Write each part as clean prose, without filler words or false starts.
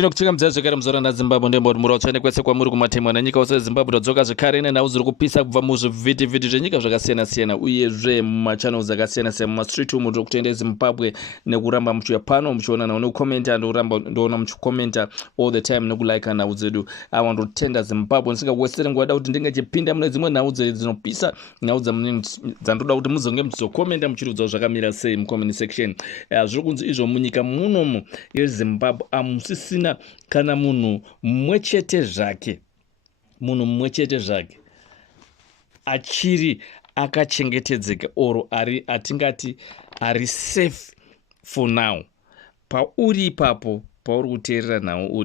ndinokucheka mdzaya zvekare muzora nazimbabwe ndemboti muratsvene kwese kwamuri kumatemwa nenyika ose zimbabwe radzoka zvekare ine nhau dziri kupisa kubva muzvivhitivhiti zvenyika zvakasiyana-siyana uyezve mumachannels akasiyana-siyana mumastreet umu tiri kutenda zimbabwe nekuramba muchiuya pano muchiona nhau nekukomenta ndoona muchikomenta all the time nekulaika nhau dzedu awa ndotenda zimbabwe ndisingawesere nguva da kuti ndinge chipinda mune dzimwe nhau dzinopisa nhau dzandoda kuti muzonge muchizokomenta muchiudzawo zvakamira sei mucomment section zviri kunzi izvo munyika munomu yezimbabwe amusisina kana munhu mumwe chete zvake achiri akachengetedzeka oro atingati ari safe for now. Pauri ipapo pauri kuteerera nhau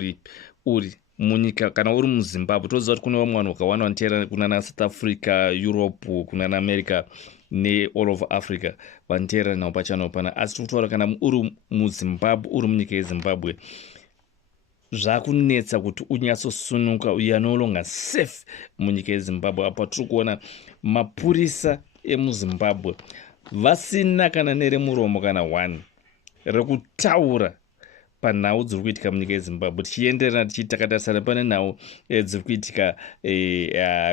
uri munyika kana uri muzimbabwe toziva kuti kune vamwe vanhu vakawanda vanoteerera kunana South Africa, Europe, kunana America ne all over Africa vanoteerera nhau pachano pana, asi tikutaura kana uri muzimbabwe uri munyika yezimbabwe zvakunetsa kuti unyatsosunuka, you are no longer safe munyika yezimbabwe. Apa tiri kuona mapurisa emuzimbabwe vasina kana neremuromo kana one rekutaura panhau dziri kuitika munyika yezimbabwe, tichienderera tichitakatasana pane nhau dziri kuitika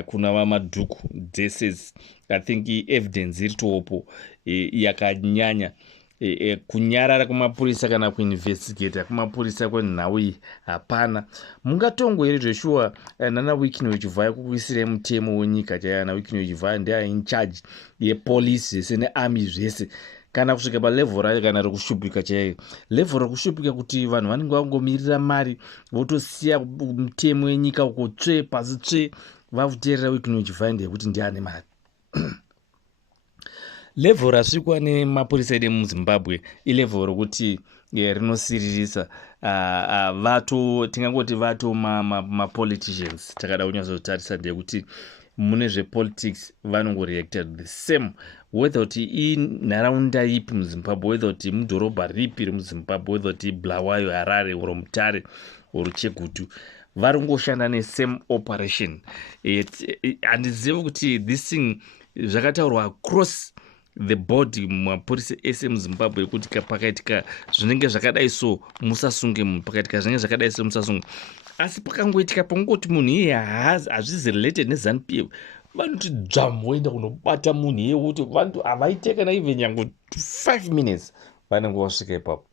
kuna vamadhuku dresses. I think evidence iri topo yakanyanya kunyarara kumapurisa kana kuinvestigata kumapurisa kwenhau iyi hapana. Mungatongo here zveshuwa nana Wikinwe Chivhaya kukuisira mutemo wenyika chayana Wikinwe Chivhaya ndiye in charge yepolisi zvese nearmy zvese kana kusvika palevel rayo kana rekushupika chaiyo, level rekushupika kuti vanhu vanenge vangomirira mari votosiya mutemo wenyika uko tsve pasi tsve vakuteerera Wikinwe Chivhaya ndeyekuti ndiane mari. Level rasvikwa nemapurisa edu muzimbabwe ilevel rokuti rinosiririsa tingangoti vato mapoliticians takada kunyatsotarisa ndeyekuti mune zvepolitics vanongoreacted the same whether kuti inharaunda ipi muzimbabwe, whether kuti mudhorobha ripi remuzimbabwe, whether kuti Bulawayo, Harare oro Mutare oro Chegutu, vari kungoshanda nesame operation. Handizivi kuti this thing zvakataurwa across the board mumapurisa ese muzimbabwe kuti pakaitika zvinenge zvakadai so musasunge munhu, pakaitika zvinenge zvakadai so musasunge, asi pakangoitika pangoti munhu iye hazvizi related neZANU-PF vanoti dzvamu voenda kunobata munhu iye kuti vantu havaiteka naive nyange 5 minutes vanenge vasvika ipapo.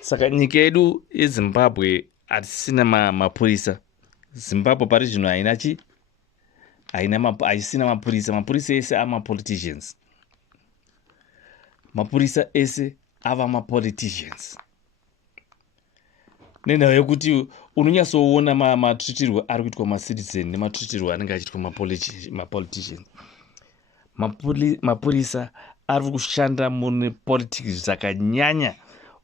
Saka nyika yedu yezimbabwe hatisina mapurisa. Zimbabwe pari zvino haisina mapurisa ese amapoliticians. Mapurisa ese ava mapoliticians. Nenhau yekuti unonyatsoona matreatirwo ari kuitwa macitizen nematreatirwo anenge achiitwa mapoliticians. Mapurisa ari kushanda mune politics zvakanyanya.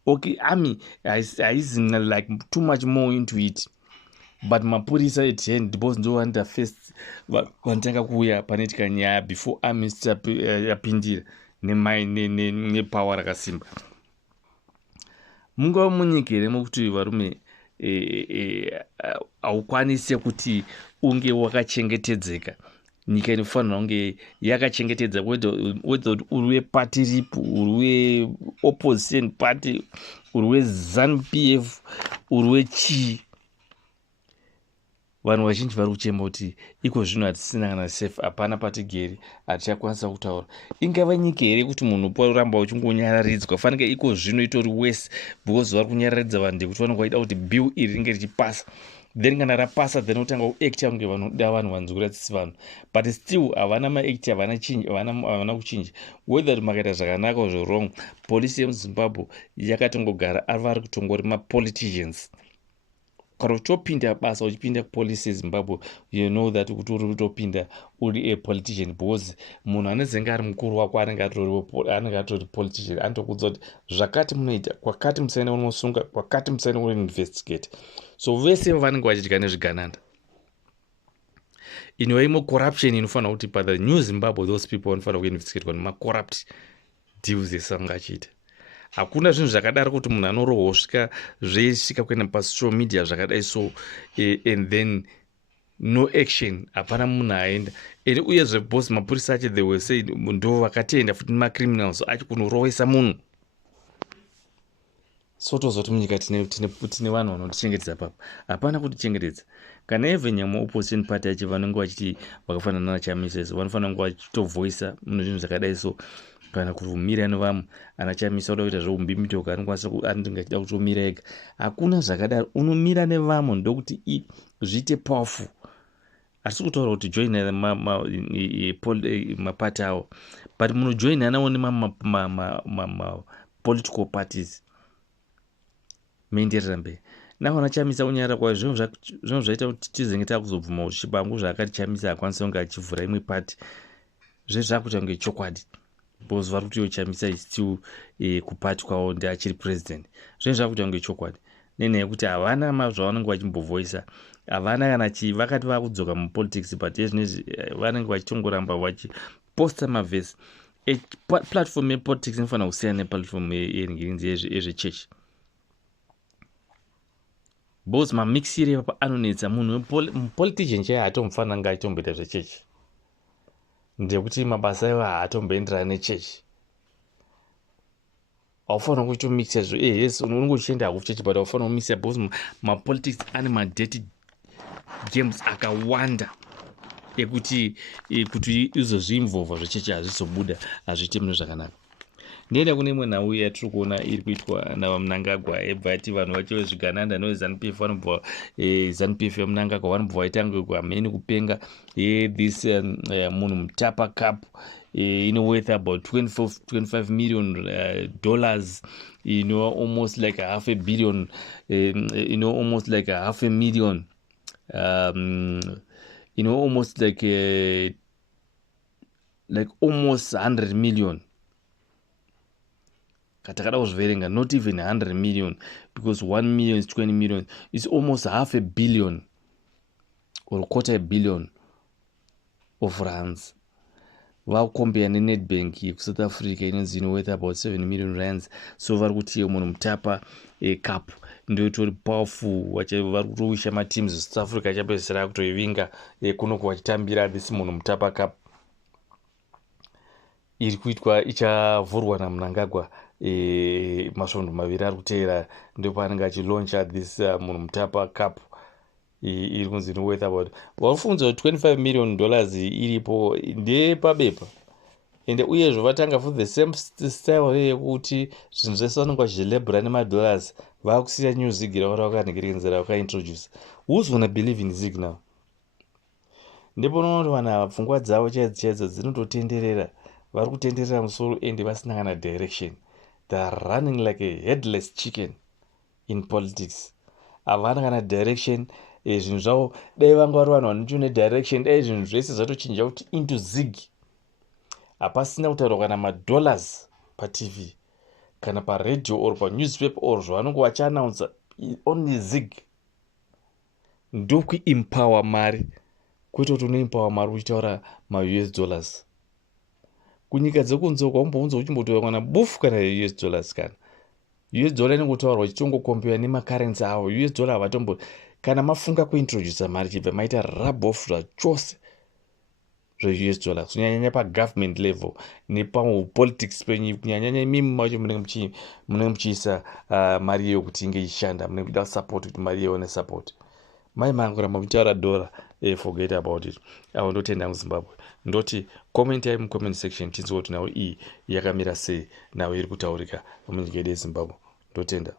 Okay, army haizi like too much more into it, but mapurisa at hand because ndo vanda first vanotanga kuuya panoitika nyaya before army yapindira nepower rakasimba. Mungava munyika here mokuti varume haukwanisi kuti unge wakachengetedzeka. Nyika inofanira kunge yakachengetedza whether uri wepati ripi, uri weopposition party, uri weZANU-PF, uri wechii. Vanhu vazhinji vari kuchema kuti iko zvino hatisina kana safe, hapana patigeri, hatichakwanisa kutaura. Ingava nyika here kuti munhu poramba uchingonyararidzwa, fanike iko zvino itori wese because vari kunyararidza vanhu ndekuti vanenge vaida kuti bill iri ringe richipasa, then kana rapasa then otanga kuacta kunge vanoda vanhu vanzwira tsitsi vanhu, but still havana maacti, havana kuchinja. Whether makaita zvakanaka zvo wrong, polisi yemuzimbabwe yakatongogara vari kutongori mapoliticians. Kana uchitopinda basa uchipinda kupolisi yezimbabwe, you know that kuti uri kutopinda uri politician because munhu anezenge ari mukuru wako anenge atori politician, anotokudza kuti zvakati munoita, kwakati musaenda kunosunga, kwakati musaenda kunoinvestigate. So vese vanenge vachidya nezvigananda. Inova imo corruption inofanira kuti the new Zimbabwe those people vanofanira kuinvestigate kuti macorrupt deals esanga achiita. Hakuna zvinhu zvakadaro kuti munhu anorohwa svika zveisvika kuenda pasocial media zvakadai so and then no action, hapana munhu aenda. Uyezve boss mapurisa acho they were saying ndo vakatenda futi macriminals achi kunorovesa munhu. sotozoti munyika tine vanhu vanotichengetedza papo. Hapana kutichengetedza. Kana even nyama opposition party yacho vanenge vachiti vakafanana naChamisa iso vanofanira kunge vachitovhoisa munhu zvinhu zvakadai so, kana kumira nevamwe. Ana Chamisa uda kuita zveumbimitoka anenge achida kutomira ega. Hakuna zvakadaro, unomira nevamwe ndokuti zviite powerful. Asi kutaura kuti join mapati avo, but munojoinanawo political parties meenderera mberi. Naona Chamisa unyara kwa zvinhu zvaita kuti tizenge takuzobvuma ushibangu zvaakati Chamisa akwanisa kunge achivhura imwe pati zvezvakuita kunge chokwadi, because vari kuti Chamisa is still kupati kwavo ndi achiri president. Zvinhu zvakuita kunge chokwadi nenyaya yekuti havana zvavanenge vachimbovhoisa, havana kana vakati vakudzoka mupolitics, but yezvinezvi vanenge vachitongoramba vachiposta mavhesi. Platform yepolitics inofanira kusiyana neplatform yezvechechi. Because mamixiri ipapa anonetsa. Munhu mupolitician chaiye haatomufanira kunge achitomboita zvechechi, ndekuti mabasa iwo haatomboenderana nechechi. Haufanira kuchitomixa yes unenge uchienda kuchechi, but haufanira kumixa because mapolitics ane madirty games akawanda ekuti izozviinvolva zvechechi hazvizobuda, hazviite munhu zvakanaka. Ndienda kune imwe nhau yatiri kuona iri kuitwa navaMnangagwa ebva ati vanhu vacho vezvigananda neveZANU-PF vanobva ZANU-PF yeMnangagwa vanobva vaitanga kuhameni kupenga this munhu Mutapa Cup worth about $25 million, almost like $500 million, almost like $500,000, almost like almost 100 million. Katakada kuzviverenga, not even 100 million, because 1 million is 20 million. It's almost $500 million or $250 million of rands. Vakukombea neNedbank yekusouth Africa inonzi worth about 7 million rands. So vari kuti munhu Mutapa Cup ndoitori powerful, vari kutowisha mateams eSouth Africa achapedzisira kutoivinga kuno kwachitambira this munhu Mutapa Cup iri kuitwa ichavhurwa naMnangagwa masvondo maviri ari kuteera, ndipo paanenge achilauncha this munhu Mutapa Cup iri kunzi worth about, vafunza kuti $25 million iripo ndepabepa. Ende uyezvo vatanga for the same style yekuti zvinhu zvese vanenge vachilebhura nemadollars, vakusiya new Zig ravari vakanhekerenzera vakaintroduce. Who's gonna believe in Zig now? Ndipo unoona kuti vanhu ava pfungwa dzavo chaidzo dzinototenderera, vari kutenderera musoro ende vasina kana direction. They are running like a headless chicken in politics. Havana kana direction. Zvinhu zvavo dai vanga vari vanhu vanocho nedirection, dai zvinhu zvese zvatochinja kuti into Zig. Hapasina kutaurwa kana madollars paTV kana paradio or panewspaper or zvavanenge vachiannounsa, only Zig. Ndokuimpower mari, kwete kuti unoimpower mari uchitaura maUS dollars. Kunyika dzekunze kwaumbonza uchimbotaura kana bufu kana US dollars. Kana US dollar inenge kutaurwa ichitongokombewa nemacurrency avo. US dollar havatombo, kana mafunga kuintroduce mari chibva maita rub off zvachose zveUS dollar, kunyanyanya pagovernment level nepapolitics penyu, kunyanyanya imimi macho munenge muchiisa mari iyo kuti inge ichishanda, munenge muchida support kuti mari iyo ine support. Mai mangoramba muchitaura dollar, forget about it. Avo ndotenda muZimbabwe. Ndoti comment yai mucomment section tinzwe kuti nawo iyi yakamira sei, nawo iri kutaurika munyika yedu yeZimbabwe. Ndotenda.